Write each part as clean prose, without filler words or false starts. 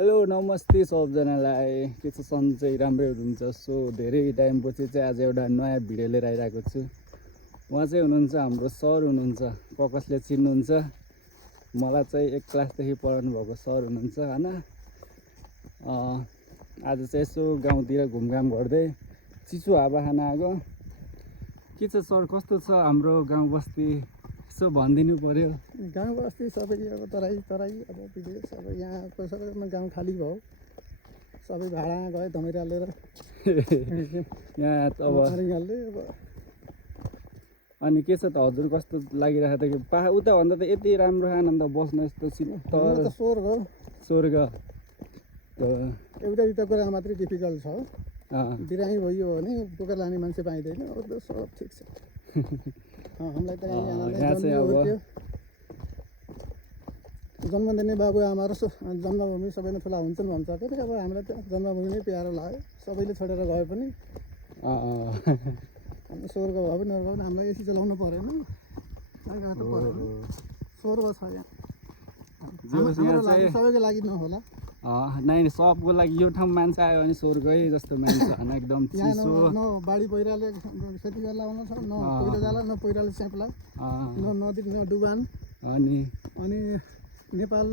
Hello नमस्ते सबजनालाई। के छ सन्चै राम्रै हुनुहुन्छ? सो धेरै टाइमपछि चाहिँ आज एउटा नयाँ भिडियो लिएर आइरहेको छु। उहाँ चाहिँ हुनुहुन्छ हाम्रो सर हुनुहुन्छ, प्रकाशले चिन्नुहुन्छ। मलाई चाहिँ 1 क्लासदेखि पढाउनु भएको सर हुनुहुन्छ हैन। आज चाहिँ यसो गाउँतिर घुमघाम गर्दै चिसो हावा खान आएको। के छ सर, कस्तो छ हाम्रो गाउँ बस्ती? यसो भनिदिनु पर्यो। गाउँ बस्ती सबै अब तराई अब विदेश अब यहाँको सबैमा गाउँ खाली भयो, सबै भाडा गए धमिरालेर यहाँ त अब अनि के छ त हजुर, कस्तो लागिरहेको थियो कि उता भन्दा त यति राम्रो आनन्द बस्न यस्तो शीतल स्वर्ग त एउटा कुरा मात्रै डिफिकल्ट छ। बिरामी भइयो भने बोकेर लाने मान्छे पाइँदैन, अरू सब ठिक छ। हामीलाई त जन्म दिने बाबुआमाहरू जन्मभूमि सबैले ठुला हुन्छन् भन्छ के, अब हामीलाई त जन्मभूमि नै प्यारो लाग्यो। सबैले छोडेर गए पनि स्वर्ग भयो पनि नर्क पनि हामीलाई एसी चलाउनु परेन, स्वर्ग छ यहाँ। सबैको लागि नहोला, नै सबको लागि यो ठाउँ मान्छे आयो भने स्वर्गै जस्तो मान्छे होइन। एकदम चिसो, न बाढी पहिराले खेती गरेर आउनु छ, न पहिरो जाला, न पहिराले स्याप्ला, न नदी, न डुबान। अनि नेपाल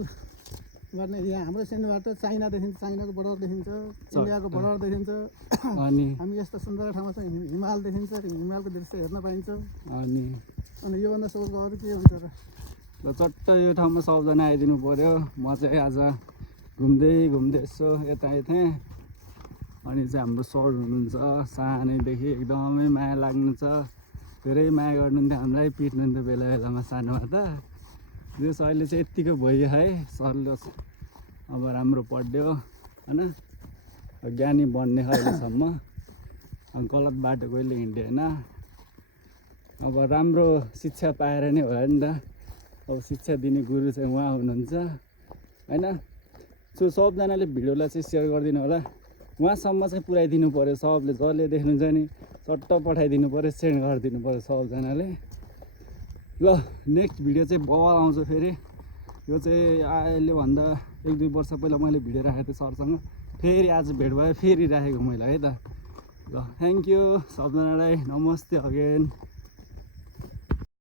गर्ने यहाँ हाम्रो सेनबाट चाइना देखिन्छ, चाइनाको बर्डर देखिन्छ, इन्डियाको बर्डर देखिन्छ। अनि हामी यस्तो सुन्दर ठाउँमा चाहिँ हिमाल देखिन्छ, हिमालको दृश्य हेर्न पाइन्छ। अनि योभन्दा स्वर्ग अरू के हुन्छ र? चट्ट यो ठाउँमा सबजना आइदिनु पर्यो। म चाहिँ आज घुम्दै यसो यता थिएँ। अनि चाहिँ हाम्रो सर हुनुहुन्छ, सानैदेखि एकदमै माया लाग्नुहुन्छ, धेरै माया गर्नुहुन्थ्यो हामीलाई, पिट्नुहुन्थ्यो बेला बेलामा सानोमा त। जस अहिले चाहिँ यत्तिको भयो है, सरले अब राम्रो पढ्यो होइन, ज्ञानी बन्ने अहिलेसम्म, गलत बाटो कहिले हिँड्दैन। अब राम्रो शिक्षा पाएर नै होला नि त। अब शिक्षा दिने गुरु चाहिँ उहाँ हुनुहुन्छ होइन। सो सबजनाले भिडियोलाई चाहिँ सेयर गरिदिनु होला, उहाँसम्म चाहिँ पुऱ्याइदिनु पऱ्यो सबले। जसले देख्नुहुन्छ नि चट्ट पठाइदिनु पऱ्यो, सेन्ड गरिदिनु पऱ्यो सबजनाले। ल नेक्स्ट भिडियो चाहिँ बवाल आउँछ फेरि। यो चाहिँ अहिले भन्दा 1-2 वर्ष पहिला मैले भिडियो राखेको थिएँ सरसँग, फेरि आज भेट भयो, फेरि राखेको मैले है त। ल थ्याङ्क यू सबजनालाई, नमस्ते अगेन।